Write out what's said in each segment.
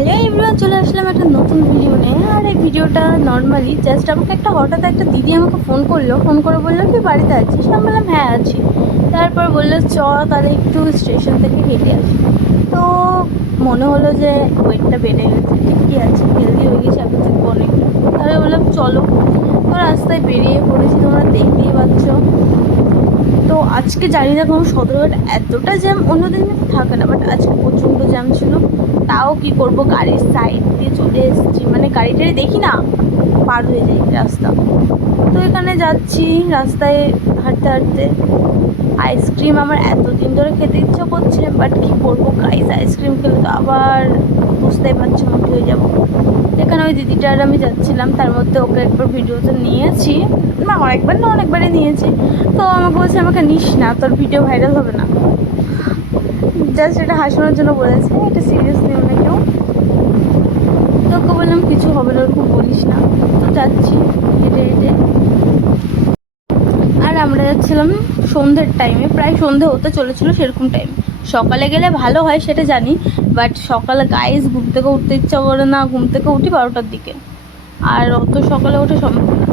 Hello everyone, চলে আসলাম একটা নতুন ভিডিও নিয়ে। আর এই ভিডিওটা নর্মালি জাস্ট আমাকে হঠাৎ একটা দিদি আমাকে ফোন করে বললো তুই বাড়িতে আছিস? আমি বললাম হ্যাঁ আছি। তারপর বললো চ তাহলে একটু স্টেশন থেকে হেঁটে আসি। তো মনে হলো যে ওয়েটটা বেড়ে গেছে, ঠিকই আছে, হেলদি হয়ে গেছে আমি থেকে অনেক। তাহলে বললাম চলো। তো রাস্তায় বেরিয়ে পড়েছি, তোমরা দেখতেই পাচ্ছ। তো আজকে জানি না কোনো সদরঘাট এতটা জ্যাম, অন্যদিন কিন্তু থাকে না, বাট আজকে প্রচণ্ড জ্যাম ছিল। তাও কি করব, গাড়ির সাইড দিয়ে চলে এসেছি, মানে গাড়িটারে দেখি না পার হয়ে যাই রাস্তা। তো এখানে যাচ্ছি রাস্তায় হাঁটতে হাঁটতে। আইসক্রিম আমার এতদিন ধরে খেতে ইচ্ছা করছে, বাট কী করবো গাইস, আইসক্রিম খেলে তো আবার বুঝতেই পারছি মোটি হয়ে যাবো। এখানে ওই দিদিটার আমি যাচ্ছিলাম, তার মধ্যে ওকে একবার ভিডিওতে নিয়েছি, না অনেকবার না অনেকবারই নিয়েছি। তো আমাকে বলছে আমাকে নিস না, তোর ভিডিও ভাইরাল হবে না। জাস্ট এটা হাসানোর জন্য বলেছে, এটা সিরিয়াস নিও না কেউ। তো ওকে বললাম কিছু হবে না, ওরকম বলিস না। তো যাচ্ছি হেঁটে হেঁটে। আর আমরা যাচ্ছিলাম সন্ধ্যের টাইমে, প্রায় সন্ধে হতে চলেছিল সেরকম টাইম। সকালে গেলে ভালো হয় সেটা জানি, বাট সকালে গাইস ঘুম থেকে উঠতে ইচ্ছা করে না, ঘুম থেকে উঠি 12টার দিকে, আর অত সকালে ওঠা সম্ভব না।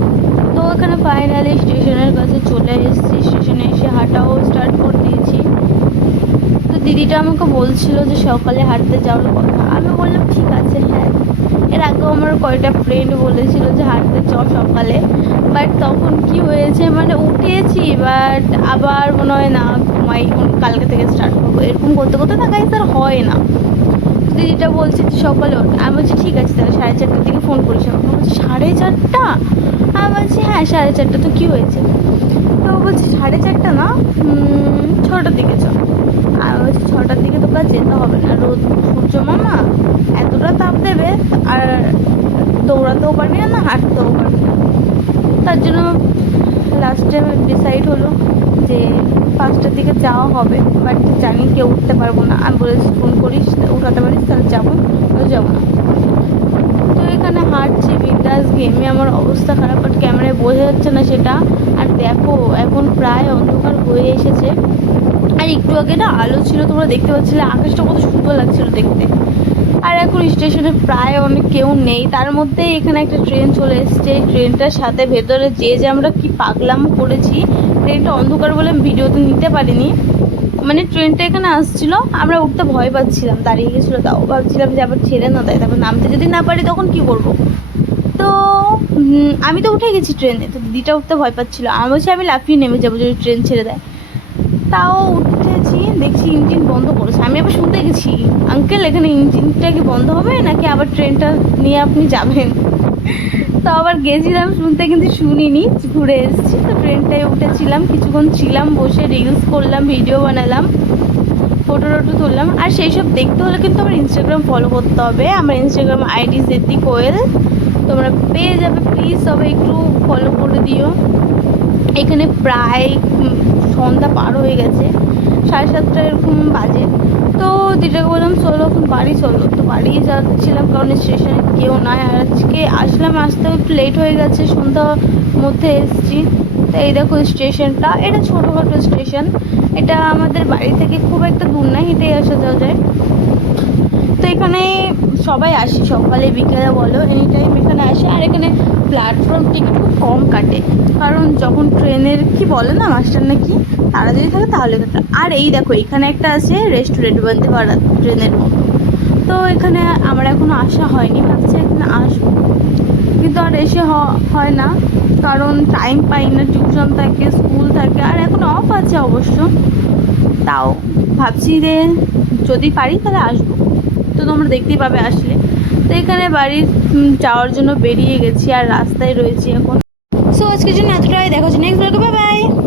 তো এখানে ফাইনালি স্টেশনের কাছে চলে এসেছি, স্টেশনে এসে হাঁটাও স্টার্ট করে দিয়েছি। তো দিদিটা আমাকে বলছিল যে সকালে হাঁটতে যাওয়ার কথা, আমি বললাম ঠিক আছে হ্যাঁ। এর আগেও আমার কয়টা ফ্রেন্ড বলেছিল যে হাঁটতে চ সকালে, বাট তখন কি হয়েছে মানে উঠেছি, বাট আবার মনে হয় না ঘুমাই, কালকে থেকে স্টার্ট করবো, এরকম করতে করতে না গাইস আর হয় না। দিদিটা বলছে যে সকালে ওঠ, আমি বলছি ঠিক আছে তাহলে 4:30টার দিকে ফোন করিস আমাকে। বলছি 4:30? আমি বলছি হ্যাঁ 4:30, তো কী হয়েছে? তো বলছি 4:30 না, 6টার দিকে চল। আমি বলছি 6টার দিকে তো কাজ যেতে হবে না, রোদ সূর্য মামা এতটা তাপ দেবে, আর দৌড়াতেও পারবি না, হাঁটতেও পারবি না। তার জন্য লাস্টে ডিসাইড হলো যে 5টার দিকে যাওয়া হবে, বাট জানি কেউ উঠতে পারবো না। আমি বলেছি ফোন করিস, উঠাতে পারিস তাহলে যাবো, যাবো না। তো এখানে হাঁটছি, বিন্দাস ঘেমে আমার অবস্থা খারাপ, বাট ক্যামেরায় বোঝা যাচ্ছে না সেটা। আর দেখো এখন প্রায় অন্ধকার হয়ে এসেছে, আর একটু আগে না আলো ছিল, তোমরা দেখতে পাচ্ছিলে আকাশটা কত সুন্দর লাগছিল দেখতে। আর এখন স্টেশনে প্রায় অনেক কেউ নেই, তার মধ্যে এখানে একটা ট্রেন চলে এসছে। ট্রেনটার সাথে ভেতরে যে আমরা কি পাগলাম করেছি, ট্রেনটা অন্ধকার বলে ভিডিওতে নিতে পারিনি। মানে ট্রেনটা এখানে আসছিল, আমরা উঠতে ভয় পাচ্ছিলাম, দাঁড়িয়ে গেছিলো, তাও ভাবছিলাম যে আবার ছেড়ে না দেয়, তারপর নামতে যদি না পারি তখন কি করব। তো আমি তো উঠে গেছি ট্রেনে, তো দিদিটা উঠতে ভয় পাচ্ছিলো, আমি বলছি আমি লাফিয়ে নেমে যাবো যদি ট্রেন ছেড়ে দেয়। তাও উঠেছি, দেখছি ইঞ্জিন বন্ধ করেছে। আমি আবার শুনতে গেছি আঙ্কেল এখানে ইঞ্জিনটা কি বন্ধ হবে নাকি আবার ট্রেনটা নিয়ে আপনি যাবেন? তো আবার গেছিলাম শুনতে, কিন্তু শুনিনি, ঘুরে এসেছি। তো ট্রেনটায় উঠেছিলাম, কিছুক্ষণ ছিলাম বসে, রিলস করলাম, ভিডিও বানালাম, ফটো তুললাম। আর সেই সব দেখতে হলে কিন্তু আমার ইনস্টাগ্রাম ফলো করতে হবে, আমার ইনস্টাগ্রাম আইডি জেতি কোয়েল, তোমরা পেয়ে যাবে, প্লিজ সবাই একটু ফলো করে দিও। এখানে প্রায় সন্ধ্যা পার হয়ে গেছে, 7:30 এরকম বাজে। তো দিদিটাকে বললাম চলো এখন বাড়ি চলো, তো বাড়ি যাচ্ছিলাম কারণ স্টেশনে কেউ নাই। আর আজকে আসলাম, আসতেও একটু লেট হয়ে গেছে, সন্ধ্যার মধ্যে এসেছি। তো এই দেখো স্টেশনটা, এটা ছোটোখাটো স্টেশন, এটা আমাদের বাড়ি থেকে খুব একটা দূর না, হেঁটেই আসা যাওয়া যায়। তো এখানে সবাই আসে, সকালে বিকেলে বলো এনি টাইম এখানে আসে। আর এখানে প্ল্যাটফর্ম টিকিট খুব কম কাটে, কারণ যখন ট্রেনের কি বলে না মাস্টার নাকি, তারা যদি থাকে তাহলে কাটে। আর এই দেখো এখানে একটা আছে রেস্টুরেন্ট, বন্দে ভারত ট্রেনের মতো। তো এখানে আমার এখনও আসা হয়নি, ভাবছি এখানে আসবো, কিন্তু আর এসে হয় না, কারণ টাইম পাই না, টিউশন থাকে, স্কুল থাকে, আর এখন অফ আছে অবশ্য। তাও ভাবছি যে যদি পারি তাহলে আসবো, তো তোমরা দেখতেই পাবে আসলে। তো এখানে বাড়ি যাওয়ার জন্য বেরিয়ে গেছি, আর রাস্তায় রয়েছি এখন। সো আজকের জন্য এতটাই, দেখা হচ্ছে নেক্সট ব্লগে, বাই বাই।